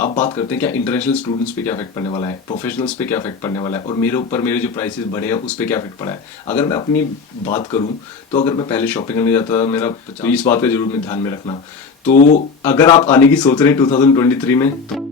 अब बात करते हैं क्या इंटरनेशनल स्टूडेंट्स पे क्या इफेक्ट पड़ने वाला है, प्रोफेशनल्स पे क्या इफेक्ट पड़ने वाला है, और मेरे ऊपर मेरे जो प्राइसेस बढ़े हैं उस पर क्या इफेक्ट पड़ा है। अगर मैं अपनी बात करूं तो अगर मैं पहले शॉपिंग करने जाता था मेरा तो इस बात का जरूर में ध्यान में रखना। तो अगर आप आने की सोच रहे हैं 2023 में, तो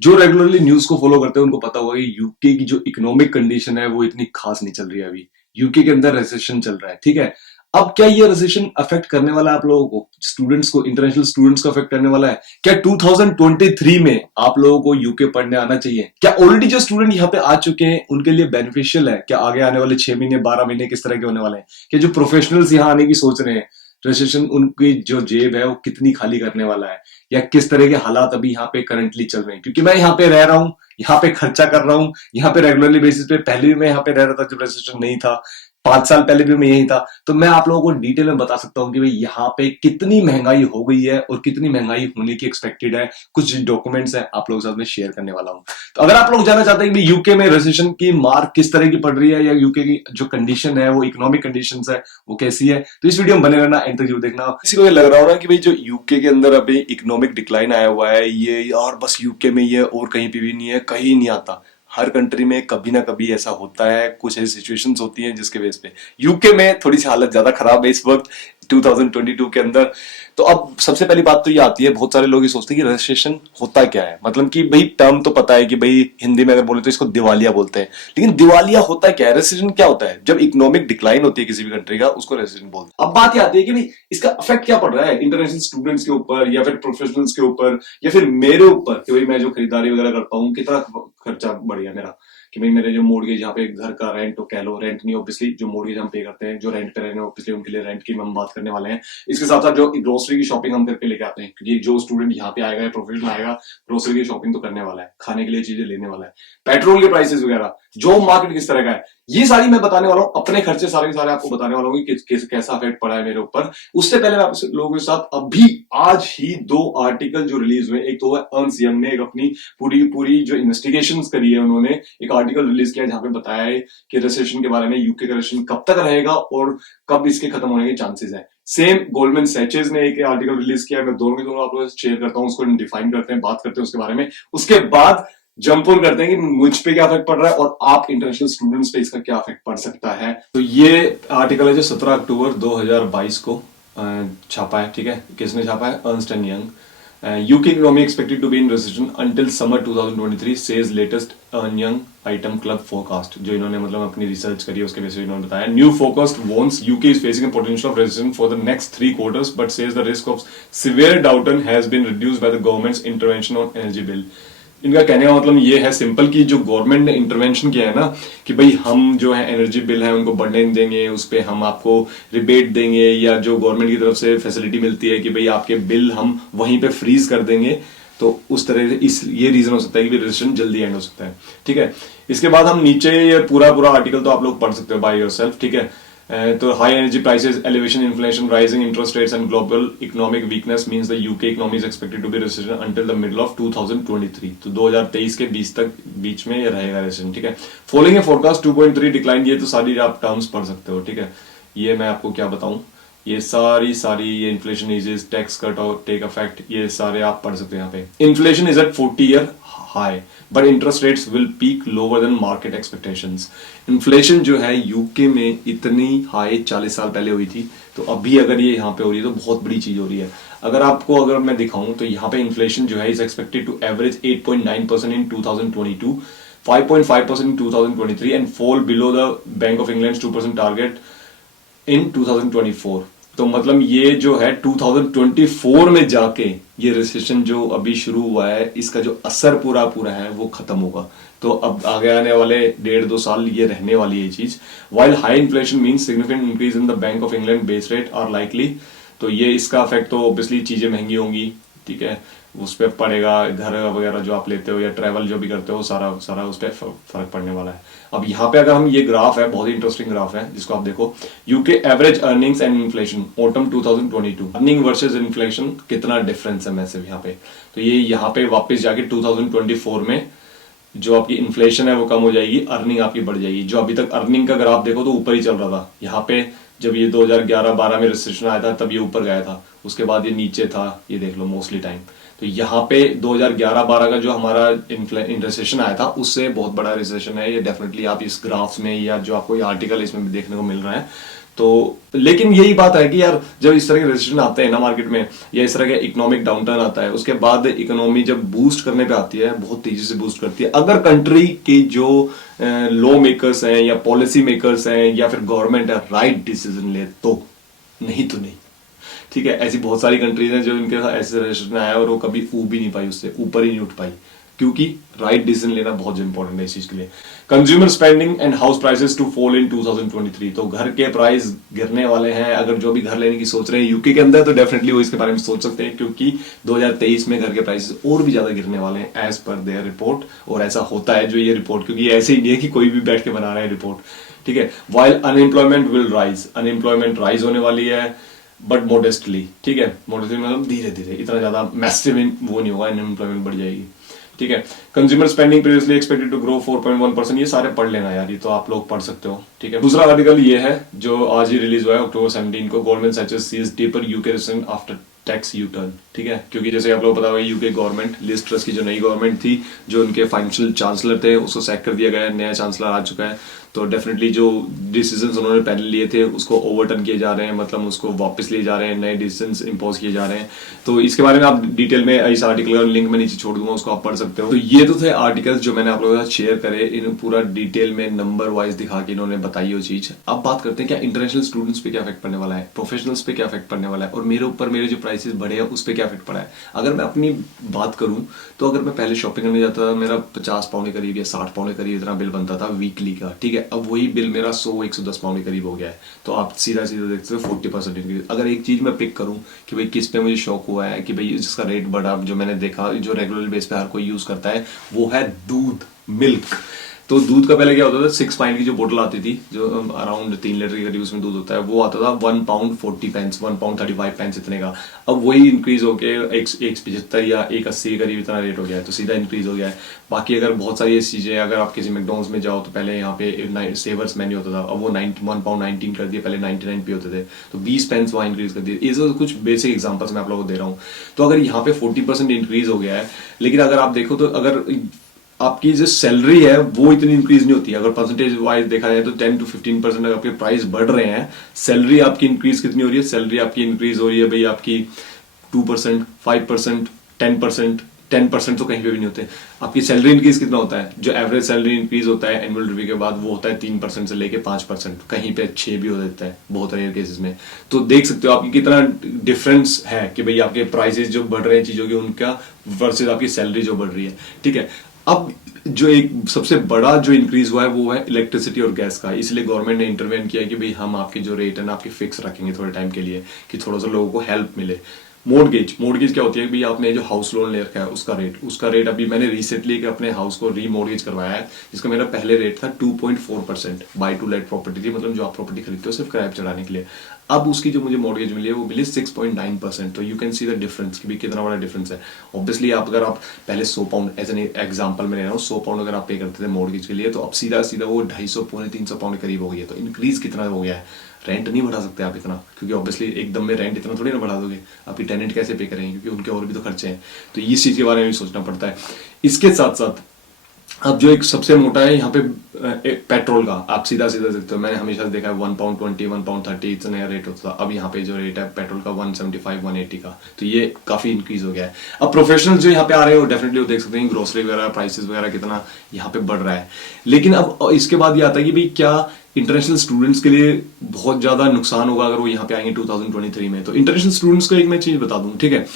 जो रेगुलरली न्यूज को फॉलो करते हैं उनको पता होगा कि यूके की जो इकोनॉमिक कंडीशन है वो इतनी खास नहीं चल रही है अभी। यूके के अंदर रिसेशन चल रहा है, ठीक है। अब क्या ये रिसेशन अफेक्ट करने वाला है आप लोगों को, स्टूडेंट्स को, इंटरनेशनल स्टूडेंट्स को अफेक्ट करने वाला है क्या 2023 में आप लोगों को यूके पढ़ने आना चाहिए? क्या ऑलरेडी जो स्टूडेंट यहाँ पे आ चुके हैं उनके लिए बेनिफिशियल है? क्या आगे आने वाले 6 महीने 12 महीने किस तरह के होने वाले हैं? क्या जो प्रोफेशनल्स यहाँ आने की सोच रहे हैं, रिसेशन उनकी जो जेब है वो कितनी खाली करने वाला है, या किस तरह के हालात अभी यहाँ पे करंटली चल रहे हैं? क्योंकि मैं यहाँ पे रह रहा हूँ, यहाँ पे खर्चा कर रहा हूँ, यहाँ पे रेगुलरली बेसिस पे, पहले भी मैं यहाँ पे रह रहा था जब रेजिस्ट्रेशन नहीं था, 5 साल पहले भी मैं यही था, तो मैं आप लोगों को डिटेल में बता सकता हूँ कि भाई यहाँ पे कितनी महंगाई हो गई है और कितनी महंगाई होने की एक्सपेक्टेड है। कुछ डॉक्यूमेंट्स है आप लोगों के साथ में शेयर करने वाला हूँ। तो अगर आप लोग जानना चाहते हैं कि यूके में रेजिस्ट्रेशन की मार्क किस तरह की पड़ रही है, या यूके की जो कंडीशन है वो इकोनॉमिक कंडीशन है वो कैसी है, तो इस वीडियो में बने रहना, एंड तक जरूर देखना। किसी को ये लग रहा हो ना कि भाई जो यूके के अंदर अभी इकोनॉमिक डिक्लाइन आया हुआ है ये यार बस यूके में ही है और कहीं पे भी नहीं है, कहीं नहीं आता। हर कंट्री में कभी ना कभी ऐसा होता है, कुछ ऐसी सिचुएशंस होती हैं जिसके बेस पे यूके में थोड़ी सी हालत ज्यादा खराब है इस वक्त 2022 के अंदर। तो अब सबसे पहली बात तो ये आती है, बहुत सारे लोग ये सोचते हैं कि रजिस्ट्रेशन होता क्या है, मतलब कि भाई टर्म तो पता है कि भाई हिंदी में अगर बोले तो इसको दिवालिया बोलते हैं, लेकिन दिवालिया होता क्या है, रजिस्ट्रेशन क्या होता है? जब इकोनॉमिक डिक्लाइन होती है किसी भी कंट्री का उसको रजिस्ट्रेशन बोलते हैं। अब बात ये आती है कि भाई इसका इफेक्ट क्या पड़ रहा है इंटरनेशनल स्टूडेंट्स के ऊपर, या फिर प्रोफेशनल्स के ऊपर, या फिर मेरे ऊपर कि भाई मैं जो खरीदारी वगैरह करता हूँ कितना खर्चा बढ़ गया मेरा, कि भाई मेरे जो मोर्गेज यहाँ पे घर का रेंट, तो कह लो रेंट नहीं ऑब्वियसली, जो मोर्गेज हम पे करते हैं, जो रेंट पे रहने ऑब्वियसली उनके लिए रेंट की हम बात करने वाले हैं। इसके साथ साथ जो ग्रोसरी की शॉपिंग हम करके लेके आते हैं, क्योंकि जो स्टूडेंट यहाँ पे आएगा या प्रोफेशनल आएगा ग्रोसरी की शॉपिंग तो करने वाला है, खाने के लिए चीजें लेने वाला है, पेट्रोल के प्राइसेस वगैरह, जॉब मार्केट किस तरह का है, ये सारी मैं बताने वाला हूँ, अपने खर्चे सारे के सारे आपको बताने वाला हूँ कि कैसा इफेक्ट पड़ा है मेरे ऊपर। उससे पहले मैं आप लोगों के साथ अभी आज ही 2 आर्टिकल जो रिलीज हुए, एक तो है अर्नस्ट यंग ने एक अपनी पूरी पूरी जो इन्वेस्टिगेशन करी है, उन्होंने एक आर्टिकल रिलीज किया जहां पे बताया है कि रिसेशन के बारे में, यूके का रिसेशन कब तक रहेगा और कब इसके खत्म होने के चांसेस है। सेम गोल्डमैन सैचेज ने एक आर्टिकल रिलीज किया है, मैं दोनों के दोनों आप लोगों से शेयर करता हूं, उसको डिफाइन करते हैं, बात करते हैं उसके बारे में, उसके बाद जंप ऑन करते हैं कि मुझ पे क्या इफेक्ट पड़ रहा है और आप इंटरनेशनल स्टूडेंट्स पे इसका क्या इफेक्ट पड़ सकता है। तो ये आर्टिकल है जो 17 अक्टूबर 2022 को छापा है, ठीक है। किसने छापा है? Ernst and young. UK economy expected to be in recession until summer 2023 says latest Ernst Young item club forecast। जो इन्होंने मतलब अपनी रिसर्च करी है उसके बेसिस पे इन्होंने बताया, new forecast warns UK is facing a potential of recession for the next 3 quarters but says the risk of severe downturn has been reduced by the government's intervention on energy bill। इनका कहने का मतलब ये है simple कि जो government ने intervention किया है ना, कि भाई हम जो है एनर्जी बिल है उनको बढ़ने नहीं देंगे, उस पर हम आपको रिबेट देंगे, या जो गवर्नमेंट की तरफ से फैसिलिटी मिलती है कि भाई आपके बिल हम वहीं पे फ्रीज कर देंगे, तो उस तरह से इस ये रीजन हो सकता है कि रेजिस्ट्रेशन जल्दी एंड हो सकता है, ठीक है। इसके बाद हम नीचे ये पूरा पूरा आर्टिकल तो आप लोग पढ़ सकते हो बाय योरसेल्फ, ठीक है। तो high energy prices, elevation inflation, rising interest rates and global economic weakness means the UK economy is expected to be recession until the middle of 2023। तो 2023 के बीच में ये रहेगा रिसेशन, ठीक है। फॉलोइंग ए फोरकास्ट 2.3 डिक्लाइन, ये तो सारी आप टर्म्स पढ़ सकते हो, ठीक है। ये मैं आपको क्या बताऊं, ये सारी ये इन्फ्लेशन इजेस, टैक्स कट और टेक इफेक्ट, ये सारे आप पढ़ सकते हो यहाँ पे। Inflation is at 40-year high but interest rates will peak lower than market expectations. Inflation जो है यूके में इतनी हाई 40 साल पहले हुई थी, तो अभी अगर ये यहाँ पे हो रही है तो बहुत बड़ी चीज हो रही है। अगर मैं दिखाऊं तो यहाँ पे इन्फ्लेशन जो है is expected to average 8.9% in 2022, 5.5% in 2023 and fall below the Bank of England's 2% target in 2024। तो मतलब ये जो है 2024 में जाके ये रिसेशन जो अभी शुरू हुआ है इसका जो असर पूरा पूरा है वो खत्म होगा। तो अब आगे आने वाले 1.5-2 साल ये रहने वाली है ये चीज। While high inflation means significant increase in the Bank of England base rate are likely. तो ये इसका इफेक्ट तो ऑब्वियसली चीजें महंगी होंगी, ठीक है, उस पर पड़ेगा, घर वगैरह जो आप लेते हो या ट्रैवल जो भी करते हो सारा सारा उस पर फर्क पड़ने वाला है। अब यहाँ पे अगर हम ये ग्राफ है, बहुत ही इंटरेस्टिंग ग्राफ है जिसको आप देखो, UK average earnings and inflation autumn 2022, earning versus inflation कितना डिफरेंस है मैसिव यहाँ पे। तो ये यहाँ पे वापस जाके 2024 में जो आपकी इन्फ्लेशन है वो कम हो जाएगी, अर्निंग आपकी बढ़ जाएगी। जो अभी तक अर्निंग का ग्राफ देखो तो ऊपर ही चल रहा था, यहाँ पे जब ये 2011-12 में रिसेशन आया था तब ये ऊपर गया था, उसके बाद ये नीचे था, ये देख लो मोस्टली टाइम। तो यहाँ पे 2011-12 का जो हमारा रिसेशन आया था उससे बहुत बड़ा रिसेशन है ये, डेफिनेटली आप इस ग्राफ्स में या जो आपको ये आर्टिकल इसमें भी देखने को मिल रहा है। तो लेकिन यही बात है कि यार जब इस तरह के रिसेशन आते हैं ना मार्केट में, या इस तरह का इकोनॉमिक डाउनटर्न आता है, उसके बाद इकोनॉमी जब बूस्ट करने पे आती है बहुत तेजी से बूस्ट करती है, अगर कंट्री के जो लॉ मेकर्स हैं या पॉलिसी मेकर्स हैं या फिर गवर्नमेंट है राइट डिसीजन ले तो, नहीं तो नहीं। ठीक है, ऐसी बहुत सारी कंट्रीज हैं जो इनके साथ ऐसे रिलेशन आया और वो कभी ऊब भी नहीं पाई, उससे ऊपर ही नहीं उठ पाई, क्योंकि राइट डिसीजन लेना बहुत इंपॉर्टेंट है इस चीज के लिए। Consumer spending and house prices to fall in 2023, तो घर के प्राइस गिरने वाले हैं। अगर जो भी घर लेने की सोच रहे हैं यूके के अंदर तो डेफिनेटली वो इसके बारे में सोच सकते हैं, क्योंकि 2023 में घर के प्राइसेस और भी ज्यादा गिरने वाले हैं एज पर देयर रिपोर्ट। और ऐसा होता है जो ये रिपोर्ट, क्योंकि ऐसे ही नहीं है कि कोई भी बैठ के बना रहा है रिपोर्ट। ठीक है, while unemployment will rise, unemployment rise होने वाली है बट मोडेस्टली। ठीक है, मोडेस्टली मतलब धीरे धीरे, इतना ज्यादा मैसिव वो नहीं होगा, अनएम्प्लॉयमेंट बढ़ जाएगी। ठीक है, consumer spending previously expected to grow 4.1%, ये सारे पढ़ लेना यार, ये तो आप लोग पढ़ सकते हो। ठीक है, दूसरा आर्टिकल ये है जो आज ही रिलीज हुआ है अक्टूबर 17 को, Goldman Sachs sees deeper UK recession after tax U turn. ठीक है, क्योंकि जैसे आप लोग पता होगा यूके गवर्नमेंट, लिज ट्रस की जो नई गवर्नमेंट थी, जो उनके फाइनेंशियल चांसलर थे उसको सैक कर दिया गया है, नया चांसलर आ चुका है। तो डेफिनेटली जो डिसीजंस उन्होंने पहले लिए थे उसको ओवरटर्न किए जा रहे हैं, मतलब उसको वापस लिए जा रहे हैं, नए डिसीजंस इंपोज किए जा रहे हैं। तो इसके बारे में आप डिटेल में इस आर्टिकल का लिंक मैं नीचे छोड़ दूंगा, उसको आप पढ़ सकते हो। तो ये तो थे आर्टिकल्स जो मैंने आप लोगों के साथ शेयर करे, इन पूरा डिटेल में नंबर वाइज दिखा के इन्होंने बताई वो चीज। अब बात करते हैं क्या इंटरनेशनल स्टूडेंट्स पे क्या इफेक्ट पड़ने वाला है, प्रोफेशनल्स पे क्या इफेक्ट पड़ने वाला है, और मेरे ऊपर मेरे जो प्राइसेस बढ़े हैं उस पर क्या इफेक्ट पड़ा है। अगर मैं अपनी बात करूं तो अगर मैं पहले शॉपिंग करने जाता था, मेरा 50 पाउंड के करीब या 60 पाउंड के करीब इतना बिल बनता था वीकली का। ठीक है, अब वही बिल मेरा 100-110 पाउंड के करीब हो गया है। तो आप सीधा सीधा देखते हो 40% इंक्रीज। अगर एक चीज मैं पिक करूं कि भाई किस पे मुझे शौक हुआ है कि भाई जिसका रेट बढ़ा, जो मैंने देखा जो रेगुलर बेस पे हर कोई यूज करता है, वो है दूध, मिल्क। तो दूध का पहले क्या होता था, 6 पाइंट की जो बोतल आती थी जो अराउंड 3 लीटर के करीब उसमें दूध होता है, वो आता था 1 पाउंड 40 पेंस, 1 पाउंड 35 पेंस इतने का। अब वही इंक्रीज होके 1.75 या 1.80 के करीब इतना रेट हो गया है, तो सीधा इंक्रीज हो गया है। बाकी अगर बहुत सारी ऐसी चीजें, अगर आप किसी मैकडॉनल्ड्स में जाओ तो पहले यहाँ पे सेवर्स मेन्यू होता था, अब वो 1 पाउंड 19 कर दिया, पहले 99 पे होते थे, तो 20 पेंस वहाँ इंक्रीज कर दिए। ये सब कुछ बेसिक एग्जाम्पल्स मैं आप लोगों को दे रहा हूँ। तो अगर यहाँ पे 40% इंक्रीज हो गया है, लेकिन अगर आप देखो तो अगर आपकी जो सैलरी है वो इतनी इंक्रीज नहीं होती है। अगर परसेंटेज वाइज देखा जाए तो 10 to 15% अगर आपके प्राइस बढ़ रहे हैं, सैलरी आपकी इंक्रीज कितनी हो रही है, सैलरी आपकी इंक्रीज हो रही है भाई आपकी 2%, 5%, 10%, 10% तो कहीं पे भी नहीं होते। आपकी सैलरी इंक्रीज कितना होता है, जो एवरेज सैलरी इंक्रीज होता है एनुअल रिव्यू के बाद, वो होता है 3% से लेके 5%, कहीं पे 6 भी हो जाता है बहुत रेयर केसेस में। तो देख सकते हो आपकी कितना डिफरेंस है कि भाई आपके प्राइसेस जो बढ़ रहे हैं चीजों के उनका वर्सेज आपकी सैलरी जो बढ़ रही है। ठीक है, अब जो एक सबसे बड़ा जो इंक्रीज हुआ है वो है इलेक्ट्रिसिटी और गैस का, इसलिए गवर्नमेंट ने इंटरवेन किया कि भाई हम आपकी जो रेट है ना आपकी फिक्स रखेंगे थोड़े टाइम के लिए, कि थोड़ा सा लोगों को हेल्प मिले। मोर्गेज क्या होती है, भाई आपने जो हाउस लोन ले रखा है उसका रेट अभी मैंने रिसेंटली अपने हाउस को रीमोर्गेज करवाया है, जिसका मेरा पहले रेट था 2.4% बाय टू लेट प्रॉपर्टी थी, मतलब जो आप प्रॉपर्टी खरीदते हो सिर्फ किराए पे चढ़ाने के लिए। अब उसकी जो मुझे मॉर्गेज मिली है वो मिली 6.9%। तो you can see the difference कि कितना बड़ा डिफरेंस है। ऑब्वियसली अगर आप पहले 100 पाउंड एज एन एग्जांपल में ले रहा हूँ, 100 पाउंड अगर आप पे करते थे मॉर्गेज के लिए, तो अब सीधा सीधा वो 250-300 पाउंड करीब हो गई है। तो इंक्रीज कितना हो गया है। रेंट नहीं बढ़ा सकते आप इतना, क्योंकि ऑब्वियसली एकदम में रेंट इतना थोड़ी ना बढ़ा दोगे, आपकी टेनेंट कैसे पे करेंगे, क्योंकि उनके और भी तो खर्चे हैं। तो इस चीज के बारे में भी सोचना पड़ता है। इसके साथ साथ अब जो एक सबसे मोटा है यहाँ पे पेट्रोल का, आप सीधा सीधा देखते हो, मैंने हमेशा देखा है 1 पाउंड 20, 1 पाउंड 30 इतना रेट होता था। अब यहाँ पे जो रेट है पेट्रोल का 175, 180 का, तो ये काफी इंक्रीज हो गया है। अब प्रोफेशनल्स जो यहाँ पे आ रहे हैं वो डेफिनेटली वो देख सकते हैं ग्रोसरी वगैरह प्राइसेस वगैरह कितना यहाँ पे बढ़ रहा है। लेकिन अब इसके बाद ये आता है कि भाई क्या इंटरनेशनल स्टूडेंट्स के लिए बहुत ज्यादा नुकसान होगा अगर वो यहाँ पे आएंगे 2023 में। तो इंटरनेशनल स्टूडेंट्स को एक मैं चीज बता दूं, ठीक है,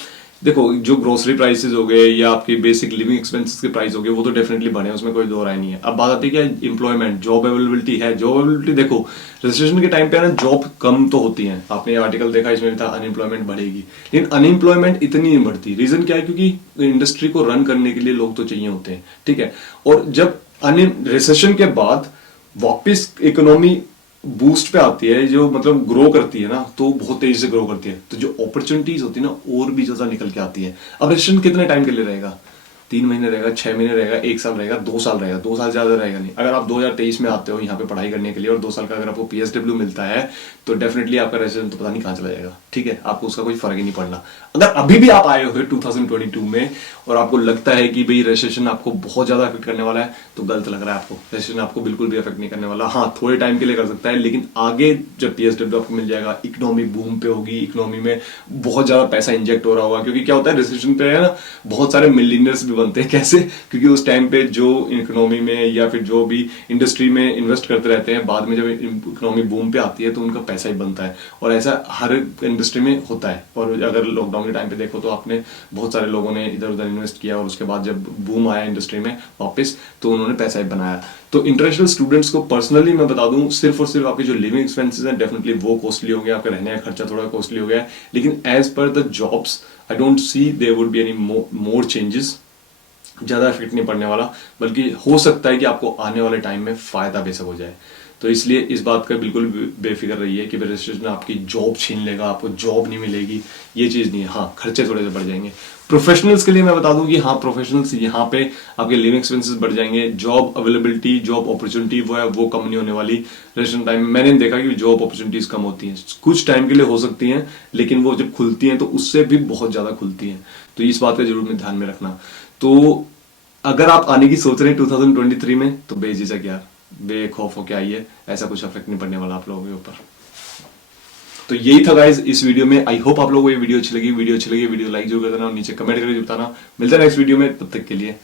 देखो जो ग्रोसरी प्राइसेस हो गए या आपकी बेसिक लिविंग एक्सपेंसेस के प्राइस हो गए वो तो डेफिनेटली बढ़े, उसमें कोई दो राय नहीं है। अब बात आती है कि एम्प्लॉयमेंट, जॉब अवेलेबिलिटी है। जॉब अवेलेबिलिटी देखो रिसेशन के टाइम पे ना जॉब कम तो होती है, आपने आर्टिकल देखा इसमें भी था अनएम्प्लॉयमेंट बढ़ेगी, लेकिन अनएम्प्लॉयमेंट इतनी नहीं बढ़ती। रीजन क्या है, क्योंकि इंडस्ट्री को रन करने के लिए लोग तो चाहिए होते हैं। ठीक है, और जब रिसेशन के बाद वापिस इकोनॉमी बूस्ट पे आती है, जो मतलब ग्रो करती है ना, तो बहुत तेजी से ग्रो करती है, तो जो अपॉर्चुनिटीज होती है ना और भी ज्यादा निकल के आती है। अब रिसेशन कितने टाइम के लिए रहेगा, 3 महीने रहेगा, 6 महीने रहेगा, 1 साल रहेगा, 2 साल रहेगा, 2 साल ज़्यादा रहेगा नहीं। अगर आप 2023 में आते हो यहाँ पे पढ़ाई करने के लिए और 2 साल का अगर आपको PSW मिलता है तो डेफिनेटली आपका रेजिडेंस तो पता नहीं कहाँ चला जाएगा, ठीक है, आपको उसका कोई फर्क ही नहीं पड़ना। अगर अभी भी आप आए हो 2022 में और आपको लगता है कि भाई रेसेशन आपको बहुत ज़्यादा अफेक्ट करने वाला है तो गलत लग रहा है आपको। रेसेशन आपको बिल्कुल भी अफेक्ट नहीं करने वाला, हाँ थोड़े टाइम के लिए कर सकता है, लेकिन आगे जब PSW आपको मिल जाएगा, इकोनॉमी बूम पे होगी, इकोनॉमी में बहुत ज़्यादा पैसा इंजेक्ट हो रहा होगा, क्योंकि क्या होता है रेसेशन पे है ना, बहुत सारे मिलियनर्स भी बनते हैं। कैसे? क्योंकि उस टाइम पे जो इकोनॉमी में या फिर जो भी इंडस्ट्री में इन्वेस्ट करते रहते हैं, बाद में जब इकोनॉमी बूम पे आती है तो उनका पैसा ही बनता है, और ऐसा हर इंडस्ट्री में होता है। और अगर लॉकडाउन के टाइम पे देखो तो आपने बहुत सारे लोगों ने इधर उधर इन्वेस्ट किया और उसके बाद जब बूम आया इंडस्ट्री में वापस तो उन्होंने पैसा ही बनाया। तो इंटरनेशनल स्टूडेंट्स को पर्सनली मैं बता दूं, सिर्फ और सिर्फ आपके जो लिविंग एक्सपेंसेस हैं डेफिनेटली वो कॉस्टली हो गया, आपका रहने का खर्चा थोड़ा कॉस्टली हो गया है, लेकिन as per the jobs I don't see there would be any more changes. ज़्यादा इफेक्ट नहीं पड़ने वाला, बल्कि हो सकता है कि आपको आने वाले टाइम में फ़ायदा बेशक हो जाए। तो इसलिए इस बात का बिल्कुल बेफिक्र रहिए कि रजिस्ट्रेशन आपकी जॉब छीन लेगा, आपको जॉब नहीं मिलेगी, ये चीज़ नहीं है। हाँ, खर्चे थोड़े से बढ़ जाएंगे। प्रोफेशनल्स के लिए मैं बता दूं कि हाँ, प्रोफेशनल्स यहाँ पे आपके लिविंग एक्सपेंसेस बढ़ जाएंगे, जॉब अवेलेबिलिटी, जॉब अपॉर्चुनिटी वो है वो कम नहीं होने वाली। रजिस्ट्रेशन टाइम में मैंने देखा कि जॉब अपॉर्चुनिटीज कम होती हैं, कुछ टाइम के लिए हो सकती हैं, लेकिन वो जब खुलती हैं तो उससे भी बहुत ज़्यादा खुलती हैं। तो इस बात का जरूर में ध्यान में रखना। तो अगर आप आने की सोच रहे हैं 2023 में तो बेझिझक यार, बेखौफ होके आइए, ऐसा कुछ अफेक्ट नहीं पड़ने वाला आप लोगों के ऊपर। तो यही था गाइस इस वीडियो में। आई होप आप लोगों को ये वीडियो अच्छी लगी। वीडियो लाइक जरूर कर देना और नीचे कमेंट करके बताना। मिलते हैं नेक्स्ट वीडियो में, तब तक के लिए